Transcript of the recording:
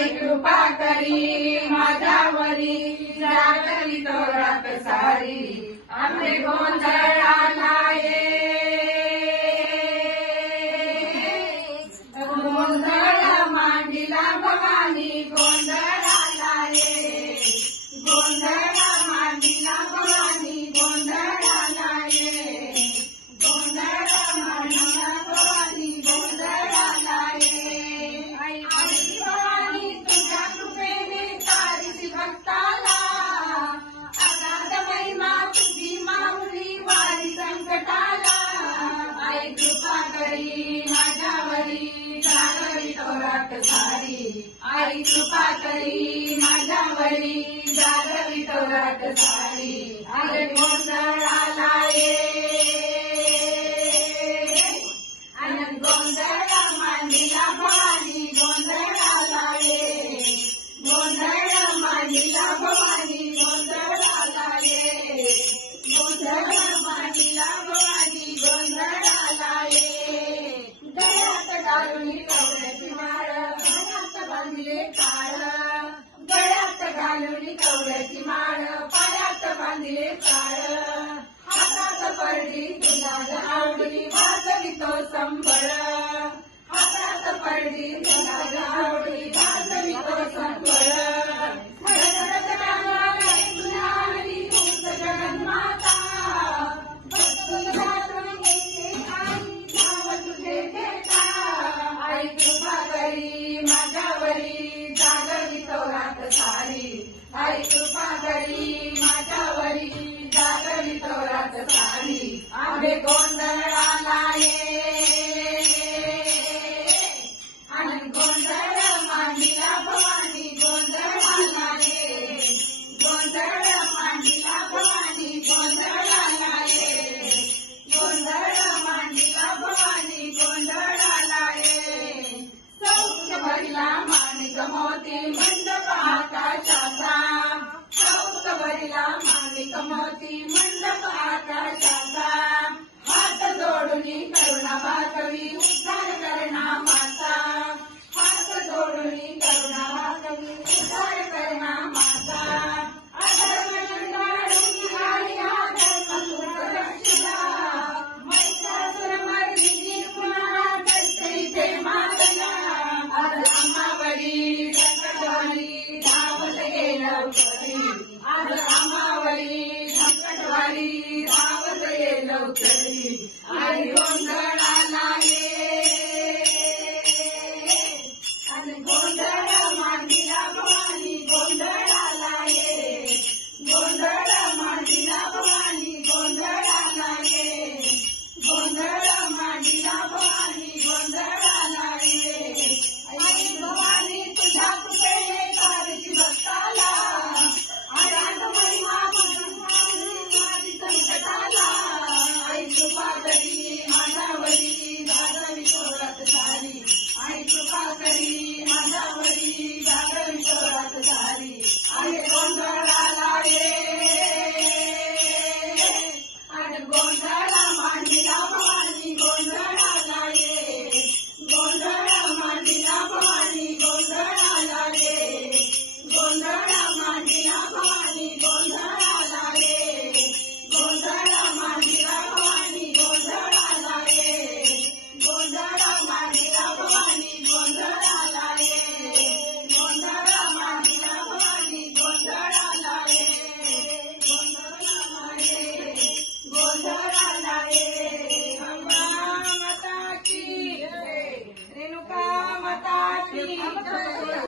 आई कृपा करी माझ्यावरी जागरी तो रात सारी आमचे गोंधळाला ये गोंधळ मांडीला भवानी गोंधळाला ये गोंधळ मांडीला भवानी गोंधळाला ये गोंधळ मांडीला भवानी गोंधळाला ये आई भवानी तुझ्या कृपेने तारीची भक्ताला अगाध महिमा तुझी माऊली वारी संकटाला आई कृपा करी माझ्यावरी जागरी तो रात सारी आई कृपा करी माझ्यावरी जागरी तो रात सारी अरे गोंधळाला ये आनंद गोंधळ मांडीला भवानी गोंधळाला ये गोंधळ मांडीला भवानी गोंधळाला ये गोंधळ मांडीला भवानी गोंधळाला ये गळ्यात घालून कवड्याची माळ पायात बांधले काळ गळ्यात घालून कवड्याची माळ पायात बांधले काळ हातात परडी गुलाब आवडी वाजवी तो संबळ हातात परडी गुलाब आवडी वाजवी तो संबळ जगन्माता तुझे घेता आई कृपा करी माझ्यावरी जागरी तो रात सारी आई कृपा करी माझ्यावरी जागरी तो रात सारी आम्ही गोंधळाला ये आनंद गोंधळ मांडीला भवानी गोंधळाला ये गोंधळ मांडीला भवानी गोंधळाला ये गोंधळ मांडीला भवानी गोंधळाला ये सौख्य भरला माणिक मोती मंडप आकाशाचा सौख्य भरला माणिक मोती मंडप आकाशाचा हात जोडून करुणा भागवी उद्धार करणा माता हात जोडून करुणा भागवी उद्धार करणा माता अधर्म निंदाळून हरी अधर्म सुरक्षिता महिषासुर मर्दिनी पुन्हा दैत्याचे मातया अधर्मावरी धावत गेलं